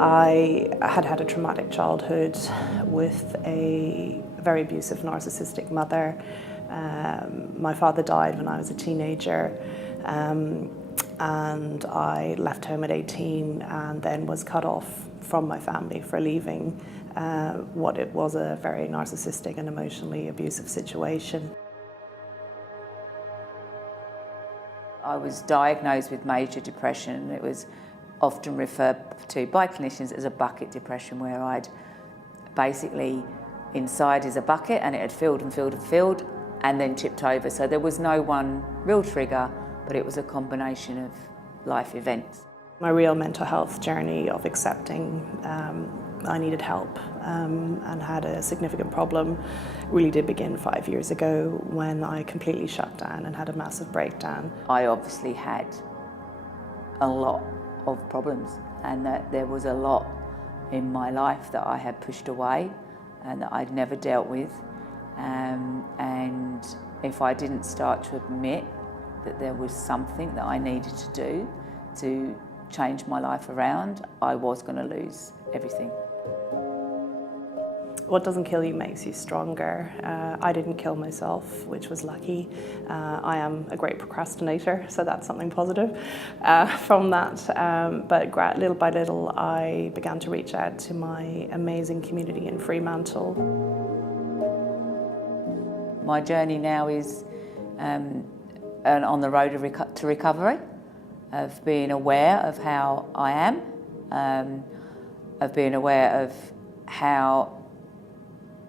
I had had a traumatic childhood with a very abusive narcissistic mother. My father died when I was a teenager, and I left home at 18 and then was cut off from my family for leaving what it was a very narcissistic and emotionally abusive situation. I was diagnosed with major depression. It was often referred to by clinicians as a bucket depression, where I'd basically, inside is a bucket and it had filled and filled and filled and then tipped over. So there was no one real trigger, but it was a combination of life events. My real mental health journey of accepting I needed help and had a significant problem really did begin 5 years ago when I completely shut down and had a massive breakdown. I obviously had a lot of problems, and that there was a lot in my life that I had pushed away and that I'd never dealt with. And if I didn't start to admit that there was something that I needed to do to change my life around, I was going to lose everything. What doesn't kill you makes you stronger. I didn't kill myself, which was lucky. I am a great procrastinator, so that's something positive from that. But little by little, I began to reach out to my amazing community in Fremantle. My journey now is on the road to recovery, of being aware of how I am, of being aware of how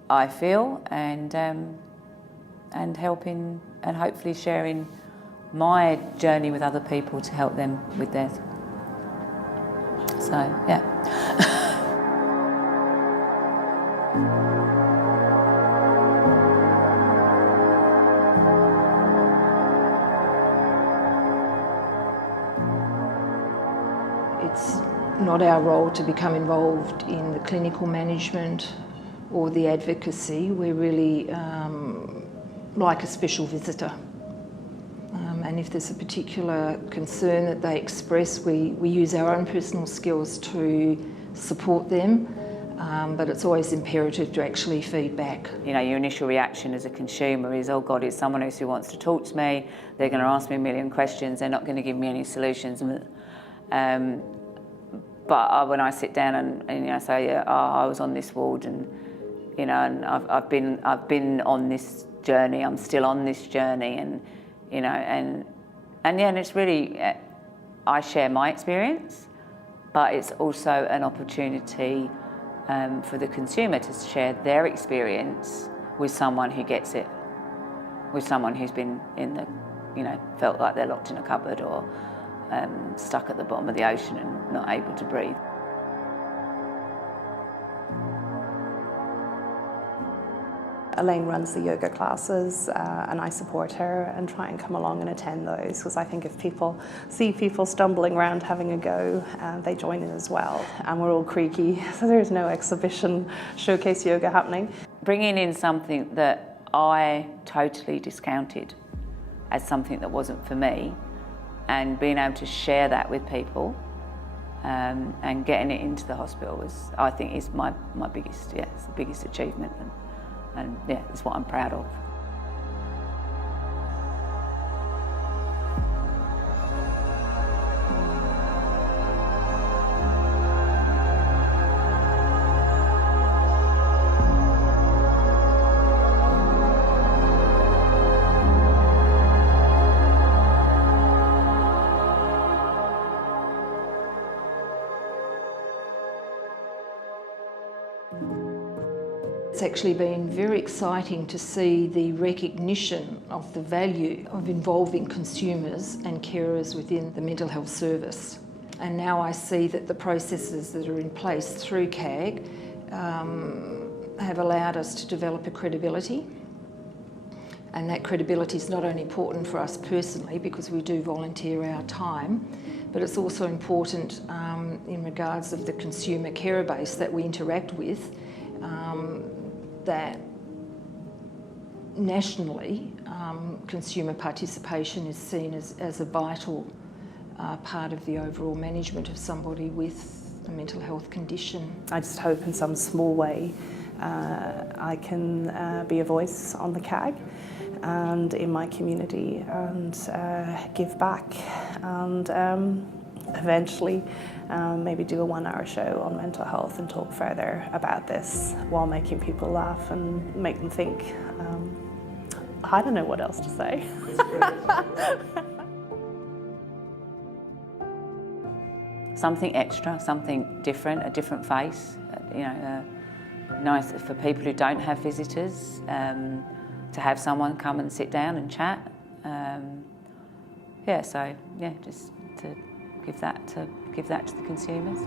I feel, and helping and hopefully sharing my journey with other people to help them with theirs. So, yeah. It's not our role to become involved in the clinical management or the advocacy. We're really like a special visitor. And if there's a particular concern that they express, we use our own personal skills to support them, but it's always imperative to actually feed back. You know, your initial reaction as a consumer is, oh God, it's someone else who wants to talk to me, they're going to ask me a million questions, they're not going to give me any solutions. But when I sit down and you know, say, yeah, I was on this ward, and you know, and I've been on this journey. I'm still on this journey, and you know, and yeah, and it's really, I share my experience, but it's also an opportunity for the consumer to share their experience with someone who gets it, with someone who's been in the, you know, felt like they're locked in a cupboard or stuck at the bottom of the ocean and not able to breathe. Elaine runs the yoga classes and I support her and try and come along and attend those, because I think if people see people stumbling around having a go, they join in as well. And we're all creaky, so there's no exhibition showcase yoga happening. Bringing in something that I totally discounted as something that wasn't for me, and being able to share that with people and getting it into the hospital was, I think, is my biggest, yeah, it's the biggest achievement. And yeah, it's what I'm proud of. It's actually been very exciting to see the recognition of the value of involving consumers and carers within the mental health service. And now I see that the processes that are in place through CAG have allowed us to develop a credibility. And that credibility is not only important for us personally, because we do volunteer our time, but it's also important in regards of the consumer carer base that we interact with, that nationally consumer participation is seen as a vital part of the overall management of somebody with a mental health condition. I just hope in some small way I can be a voice on the CAG and in my community and give back and eventually maybe do a 1-hour show on mental health and talk further about this while making people laugh and make them think. I don't know what else to say. Something extra, something different, a different face, nice for people who don't have visitors, to have someone come and sit down and chat. Just to give that to the consumers.